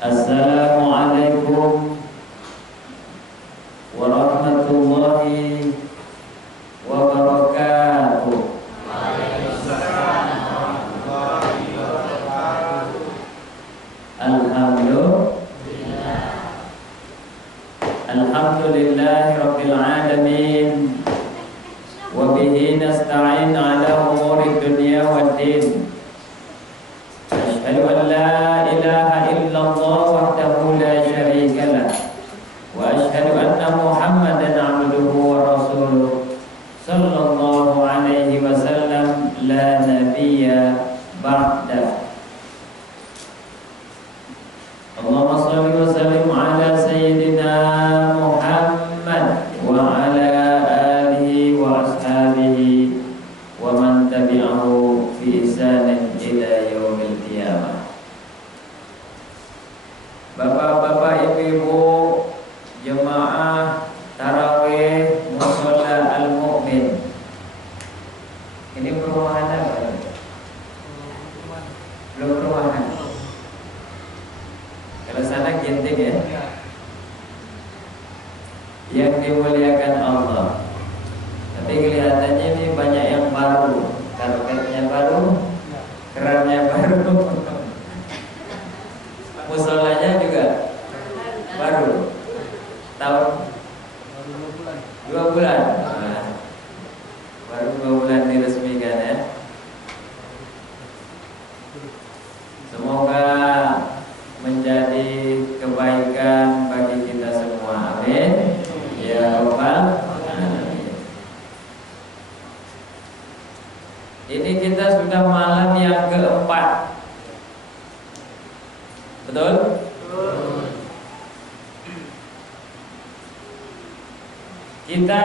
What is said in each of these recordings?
Assalamualaikum warahmatullahi wabarakatuh. Alhamdulillahi rabbil alamin. Wa bihi nasta'in ala umuri dunya waddin. Asyhadu an la ilaha illallah wahdahu la syarika lah. Wa asyhadu anna Muhammadan abduhu wa rasuluh sallallahu alaihi wasallam la nabiyya ba'da. Allahumma shalli wa sallim ala sayyidina Muhammad wa ala alihi wa ashabihi wa man tabi'ahu bi ihsanin ila yaumil qiyamah. Bapak-bapak, ibu-ibu, jemaah tarawih mushola al-mu'min. Ini perumahan apa? Belum perumahan. Kalau sana ginting ya. Yang dimuliakan Allah. Tapi kelihatannya ini banyak yang baru. Karpetnya baru, kerannya baru, musolanya juga baru. Tahun 2 bulan. Nah, baru 2 bulan diresmikan ya. Semoga menjadi kebaikan bagi kita semua. Amin. Ya Rabbal alamin. Ini kita sudah malam yang keempat. Betul? Betul. Kita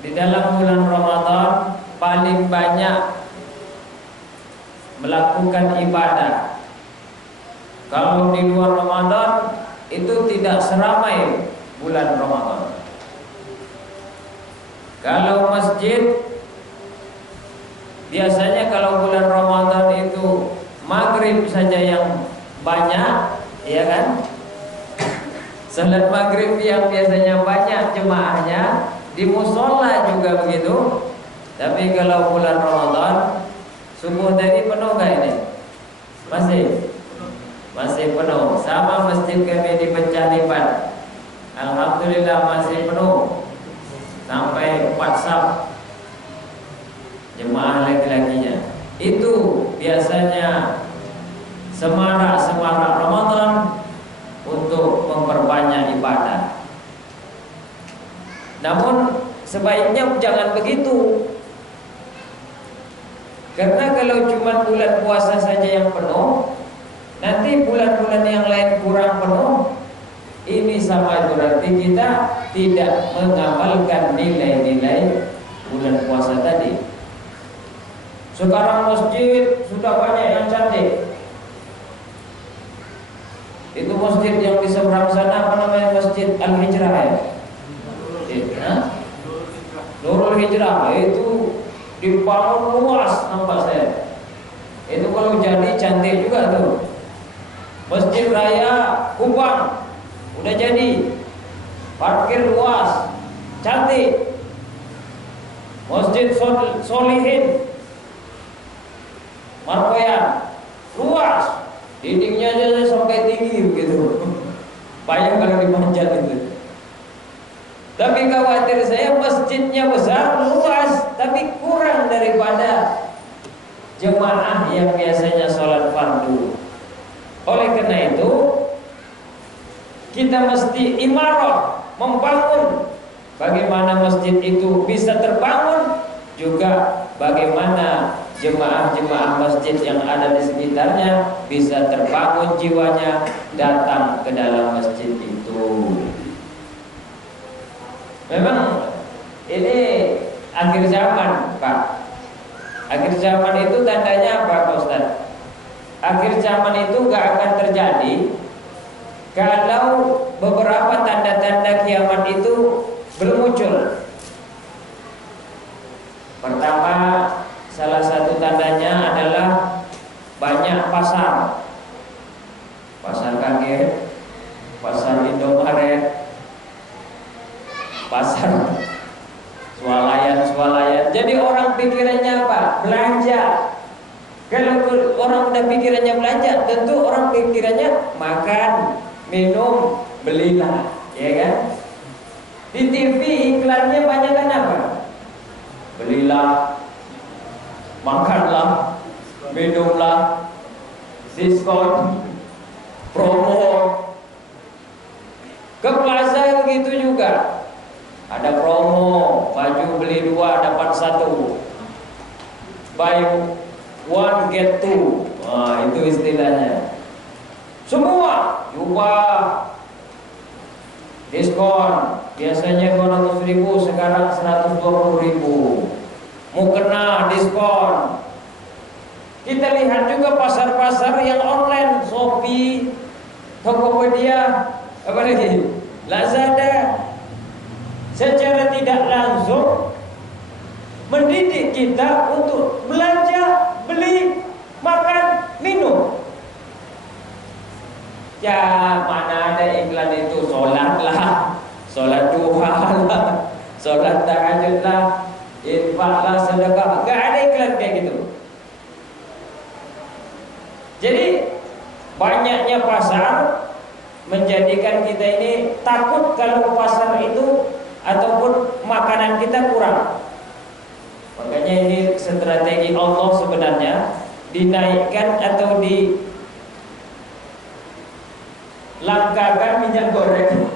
di dalam bulan Ramadan paling banyak melakukan ibadah. Kalau di luar Ramadan itu tidak seramai bulan Ramadan. Kalau masjid biasanya kalau bulan Ramadan itu maghrib saja yang banyak, ya kan? Salat maghrib yang biasanya banyak jemaahnya, di musola juga begitu. Tapi kalau bulan Ramadan subuh tadi penuh gak ini? Masih penuh. Sama masjid kami di Pencanipan, alhamdulillah masih penuh sampai 4 saf jemaah laki-lakinya. Itu biasanya semarak Ramadan untuk memperbanyak ibadah. Namun sebaiknya jangan begitu. Karena kalau cuma bulan puasa saja yang penuh, nanti bulan-bulan yang lain kurang penuh. Ini sama berarti kita tidak mengamalkan nilai-nilai bulan puasa tadi. Sekarang masjid sudah banyak yang cantik. Itu masjid yang di seberang sana apa namanya, Masjid Al-Hijrah ya? Nurul Hijrah itu dibangun luas nampak saya. Itu kalau jadi cantik juga tuh. Masjid Raya Kupang udah jadi, parkir luas, cantik. Masjid Solihin Markoyan luas, dindingnya aja sampai tinggi begitu. Payah kalau dimanjat itu. Tapi khawatir saya masjidnya besar, luas, tapi kurang daripada jemaah yang biasanya sholat fardu. Oleh karena itu kita mesti imarah, membangun bagaimana masjid itu bisa terbangun, juga bagaimana jemaah-jemaah masjid yang ada di sekitarnya bisa terbangun jiwanya datang ke dalam masjid itu. Memang ini akhir zaman, Pak. Akhir zaman itu tandanya apa, Pak Ustaz? Akhir zaman itu gak akan terjadi kalau beberapa tanda-tanda kiamat itu belum muncul. Pertama, salah satu tandanya adalah banyak pasar ya. Pasar Indomaret, pasar swalayan. Jadi orang pikirannya apa? Belanja. Kalau orang udah pikirannya belanja, tentu orang pikirannya makan, minum, belilah, ya kan? Di TV iklannya banyak kan apa? Belilah, makanlah, minumlah, diskon, promo. Ke plaza begitu juga. Ada promo, baju beli 2 dapat 1. Buy 1 get 2. Nah, itu istilahnya. Semua jubah diskon. Biasanya 200.000, sekarang 120.000. Mukena diskon. Kita lihat juga pasar-pasar yang online, Shopee, Tokopedia, apa lagi? Lazada. Secara tidak langsung mendidik kita untuk belanja, beli, makan, minum. Ya, mana ada iklan itu? Sholat lah, sholat duha lah, sholat tahajud lah, infak lah, sedekah. Gak ada iklan kayak gitu. Jadi banyaknya pasar menjadikan kita ini takut kalau pasar itu ataupun makanan kita kurang. Makanya ini strategi Allah sebenarnya, dinaikkan atau dilangkakan minyak goreng.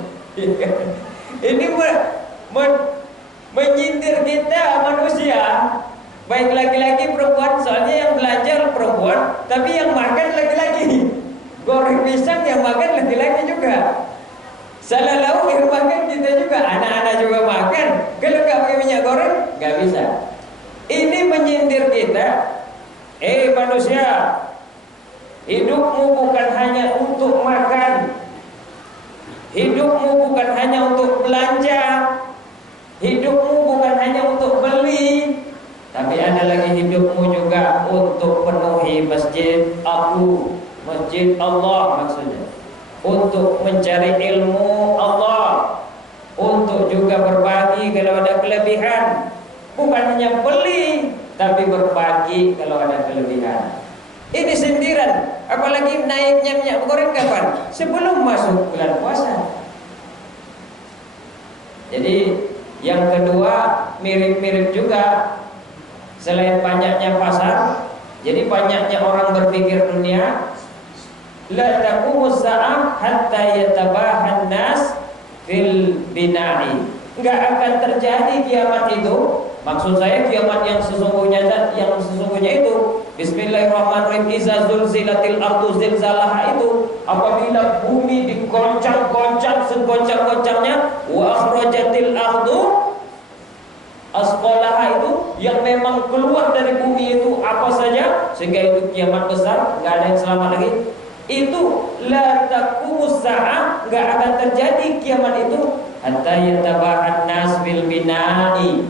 Ini menyindir kita manusia, baik laki-laki perempuan. Soalnya yang belanja perempuan, tapi yang makan laki-laki. Goreng pisang yang makan laki-laki juga. Salah lauk yang makan kita juga, anak-anak juga makan. Kalau nggak pakai minyak goreng, nggak bisa. Ini menyindir kita. Manusia, hidupmu bukan hanya untuk makan, hidupmu bukan hanya untuk belanja, hidupmu bukan hanya untuk beli, tapi ada lagi hidupmu juga untuk penuhi masjid aku, masjid Allah maksudnya. Untuk mencari ilmu Allah, untuk juga berbagi kalau ada kelebihan. Bukan hanya beli, tapi berbagi kalau ada kelebihan. Ini sindiran. Apalagi naiknya minyak goreng kapan? Sebelum masuk bulan puasa. Jadi yang kedua mirip-mirip juga. Selain banyaknya pasar, jadi banyaknya orang berpikir dunia. La taqumus sa'ah hatta yatabahan nas fil bina'i. Enggak akan terjadi kiamat itu. Maksud saya kiamat yang sesungguhnya itu Bismillahirrahmanirrahim, iza zulzilatil ardu zilzalaha, itu apabila bumi dikoncang-koncang segoncang-goncangnya, wa akhrajatil ardu asqalaha, itu yang memang keluar dari bumi itu apa saja, sehingga itu kiamat besar, enggak ada yang selamat lagi. Itu la taqumus sa'ah, enggak akan terjadi kiamat itu hatta yatabahan nas bil bina'i,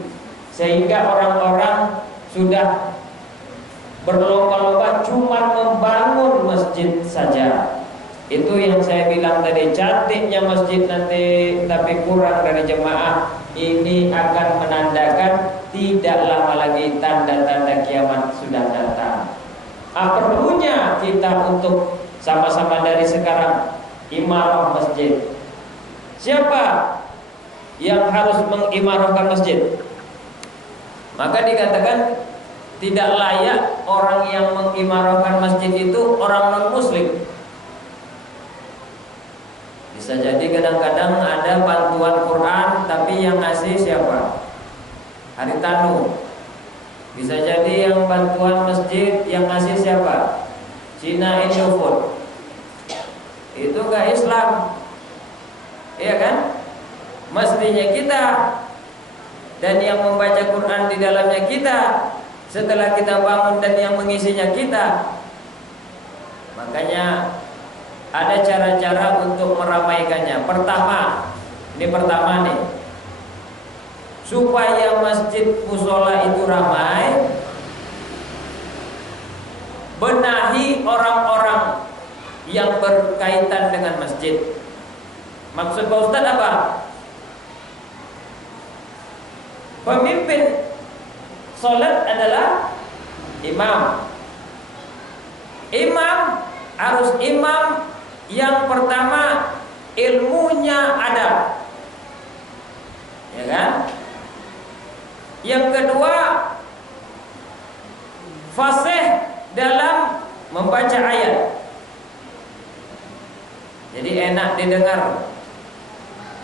sehingga orang-orang sudah berlomba-lomba cuma membangun masjid saja. Itu yang saya bilang tadi, cantiknya masjid nanti tapi kurang dari jemaah. Ini akan menandakan tidak lama lagi tanda-tanda kiamat sudah datang. Perlunya kita untuk sama-sama dari sekarang imarah masjid. Siapa yang harus mengimarahkan masjid? Maka dikatakan tidak layak orang yang mengimarahkan masjid itu orang non-muslim. Bisa jadi kadang-kadang ada bantuan Quran, tapi yang ngasih siapa? Haritanu. Bisa jadi yang bantuan masjid yang ngasih siapa? Cina Indofood. Itu gak Islam, iya kan? Mestinya kita, dan yang membaca Quran di dalamnya kita, setelah kita bangun, dan yang mengisinya kita. Makanya ada cara-cara untuk meramaikannya. Ini pertama nih, supaya masjid musola itu ramai, benahi orang-orang yang berkaitan dengan masjid. Maksud Pak Ustadz apa? Pemimpin sholat adalah imam. Imam harus imam yang pertama ilmunya ada, ya kan? Yang kedua fasih dalam membaca ayat. Jadi enak didengar.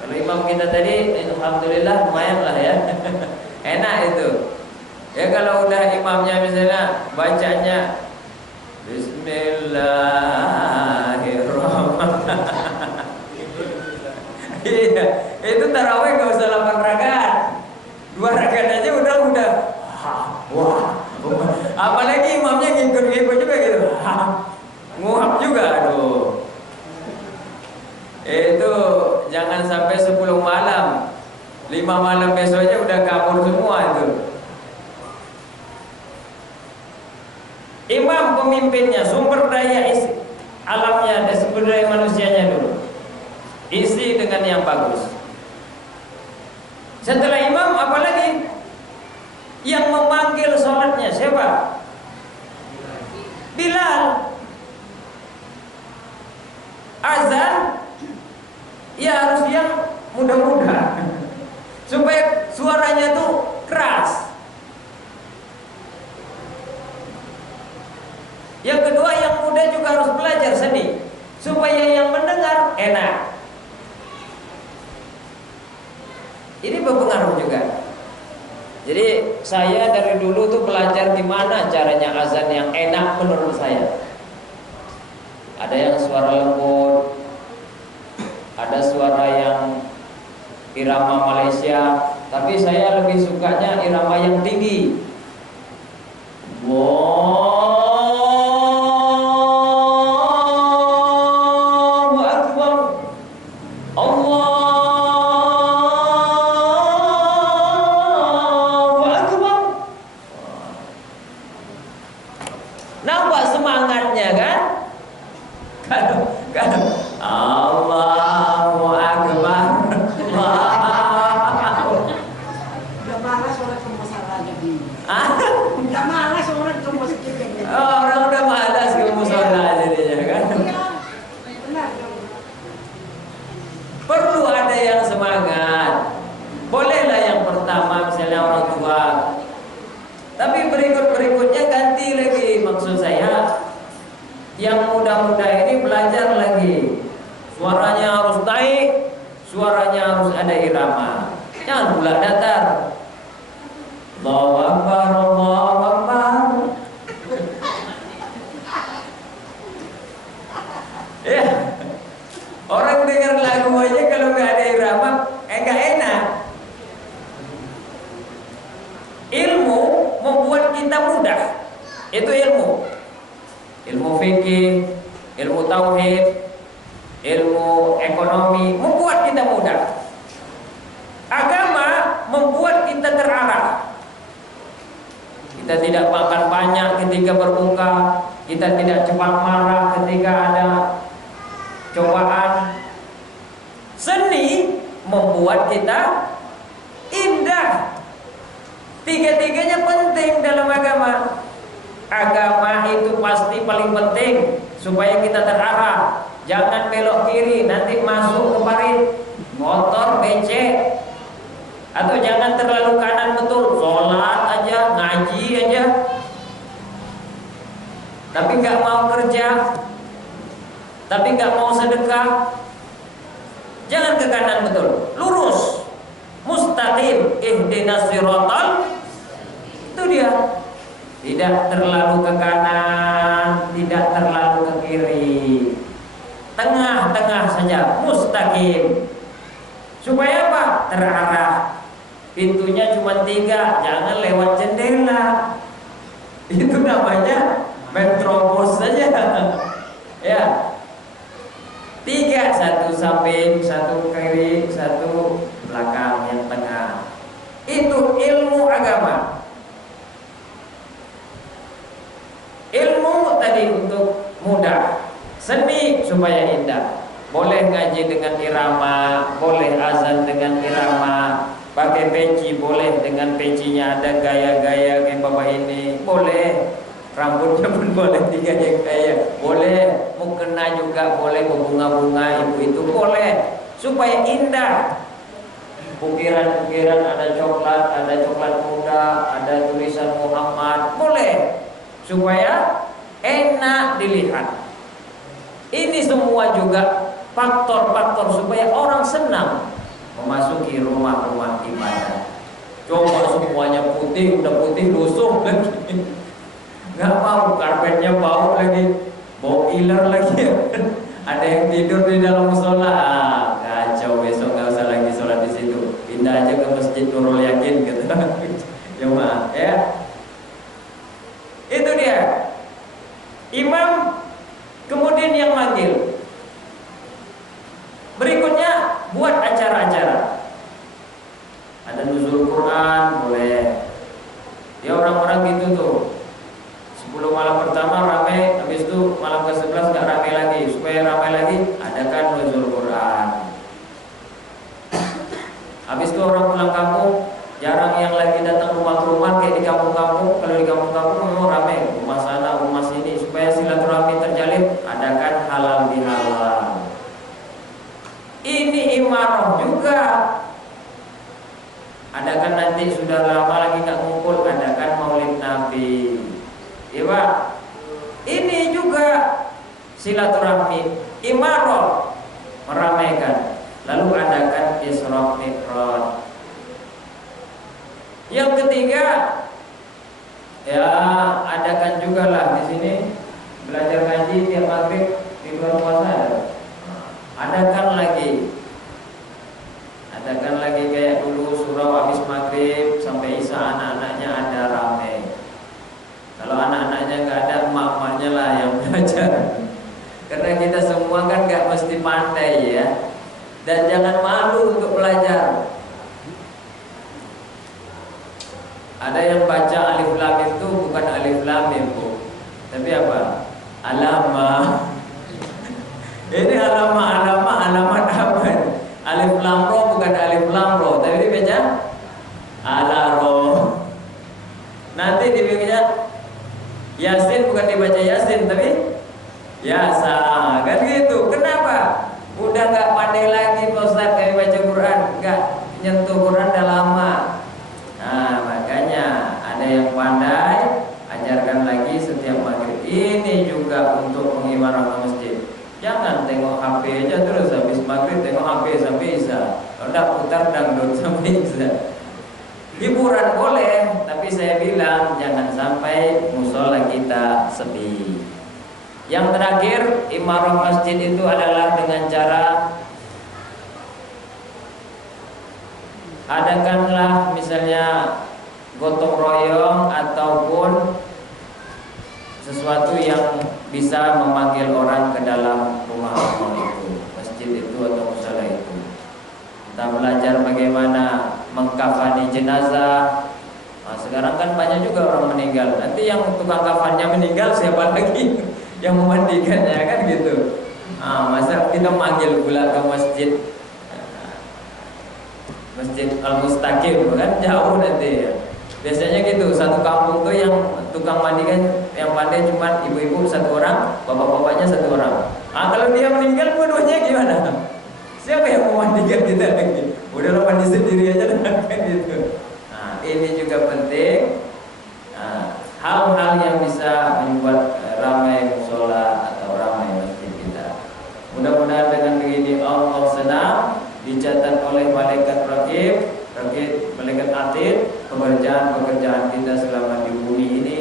Kalau imam kita tadi, alhamdulillah lumayan lah ya. Enak itu. Ya kalau udah imamnya misalnya bacanya Bismillahirrahmanirrahim. Iya, itu tarawih gak usah 8 rakaat. 2 rakaat aja udah. Wah. Apalagi imamnya ngikut juga gitu. Nguap juga, aduh. Itu jangan sampai 10 malam 5 malam besoknya udah kabur semua itu. Imam pemimpinnya, sumber daya isi alamnya dan sumber daya manusianya dulu isi dengan yang bagus. Setelah imam apalagi yang memanggil sholatnya siapa? Bilal. Azan ya harus yang muda-muda supaya suaranya tuh keras. Yang kedua yang muda juga harus belajar seni supaya yang mendengar enak. Ini berpengaruh juga. Jadi saya dari dulu tuh belajar gimana caranya azan yang enak menurut saya. Ada yang suara lembut, ada suara yang irama Malaysia, tapi saya lebih sukanya irama yang tinggi. Allahu Akbar, Allahu Akbar. Nampak semangatnya kan? Kalau Allahu Akbar. Udah malas orang ke musola jadi. Udah malas orang ke masjid jadi. Orang udah malas ke musola jadinya kan. Iya, benar dong. Perlu ada yang semangat. Bolehlah yang pertama misalnya orang tua. Tapi berikutnya ganti lagi, maksud saya. Yang muda-muda ini belajar lagi. Suaranya harus naik, suaranya harus ada irama. Jangan pula datar. Allahu Akbar, Allahu Akbar. Ya, orang dengar lagu aja kalau nggak ada irama, nggak enak. Ilmu membuat kita mudah. Itu ilmu. Ilmu fikih, ilmu tauhid, ilmu ekonomi membuat kita mudah. Agama membuat kita terarah. Kita tidak makan banyak ketika berbuka, kita tidak cepat marah ketika ada cobaan. Seni membuat kita indah. Tiga-tiganya penting dalam agama. Agama itu pasti paling penting supaya kita terarah. Jangan belok kiri, nanti masuk ke parit, motor, becek. Atau jangan terlalu kanan betul, sholat aja, ngaji aja, tapi nggak mau kerja, tapi nggak mau sedekah. Jangan ke kanan betul, lurus, mustaqim, ihdinas siratal. Itu dia. Tidak terlalu ke kanan, tidak terlalu ke kiri, tengah-tengah saja, mustaqim. Supaya apa? Terarah. Pintunya cuma 3, jangan lewat jendela. Itu namanya metrobus saja. Ya, 3, 1 samping, 1 kiri, 1 belakang, yang tengah. Itu ilmu agama. Ilmu tadi untuk mudah. Seni supaya indah. Boleh ngaji dengan irama, boleh azan dengan irama, pakai peci boleh dengan pecinya ada gaya-gaya kayak bapak ini, boleh. Rambutnya pun boleh digaya-gaya, boleh. Mukena juga boleh, berbunga-bunga ibu itu boleh, supaya indah. Ukiran-ukiran ada coklat muda, ada tulisan Muhammad, boleh, supaya enak dilihat. Ini semua juga faktor-faktor supaya orang senang memasuki rumah-rumah ibadah. Coba semuanya putih, udah putih lusuh lagi. Nggak mau, karpetnya bau lagi, bau iler lagi. Ada yang tidur di dalam musola, kacau, besok nggak usah lagi sholat di situ, pindah aja ke masjid Nurul Yakin gitu. Cuma ya, itu dia. Imam kemudian yang manggil. Berikutnya buat acara-acara. Ada nuzul Quran boleh. Ya orang-orang gitu tuh. 10 malam pertama ramai, habis itu malam ke-11 nggak ramai lagi. Supaya ramai lagi, adakan nuzul Quran. Habis itu orang pulang kampung, jarang yang lagi datang rumah ke rumah kayak di kampung-kampung. Kalau di kampung-kampung memang ramai, rumah sana, rumah sini. Supaya silaturahmi terjalin, adakan halal bihalal. Ini imarah juga. Adakan nanti sudah lama lagi nggak ngumpul, adakan maulid Nabi. Ya Pak, ini juga silaturahmi, imarah, meramaikan. Lalu adakan Isra Mi'raj. Yang ketiga, ya adakan juga lah di sini belajar ngaji tiap maghrib di luar puasa. Adakan lagi kayak dulu surau habis maghrib sampai isya anak-anaknya ada ramai. Kalau anak-anaknya nggak ada, emak-emaknya lah yang belajar. Karena kita semua kan nggak mesti pandai ya. Dan jangan malu untuk belajar. Ada yang baca alif lam itu bukan alif lam Bu, tapi apa? Alamah. Ini alamat apa? Alif lam ro bukan alif lam ro, tapi dibaca alaro. Nanti dibaca Yasin bukan dibaca Yasin, tapi Yasa, kan gitu. Kenapa? Udah nggak pandai lagi Pak Ustaz kayak baca Quran, nggak nyentuh Quran udah lama. Nah makanya ada yang pandai, ajarkan lagi setiap maghrib. Ini juga untuk mengimarah masjid. Jangan tengok HP aja terus habis maghrib tengok HP sampai isya. Udah putar dangdut sampai isya. Hiburan boleh, tapi saya bilang jangan sampai musola kita sepi. Yang terakhir, imarah masjid itu adalah dengan cara adakanlah misalnya gotong royong ataupun sesuatu yang bisa memanggil orang ke dalam rumah itu, masjid itu atau musola itu. Kita belajar bagaimana mengkafani jenazah. Nah, sekarang kan banyak juga orang meninggal. Nanti yang tukang kafannya meninggal siapa lagi yang memandikannya kan gitu. Nah, masa kita manggil pula ke masjid Al-Mustaqim kan jauh nanti ya. Biasanya gitu, satu kampung tuh yang tukang mandikan yang pandai cuma ibu-ibu satu orang, bapak-bapaknya satu orang. Ah kalau dia meninggal dua-duanya gimana? Siapa yang mau mandikan kita lagi? Udah lo mandi sendiri aja kan gitu. Nah, ini juga penting. Nah, hal-hal yang bisa membuat ramai musola atau ramai masjid kita. Mudah-mudahan dengan begini Allah senang, dicatat oleh malaikat raqib, malaikat atid, pekerjaan-pekerjaan kita selama di bumi ini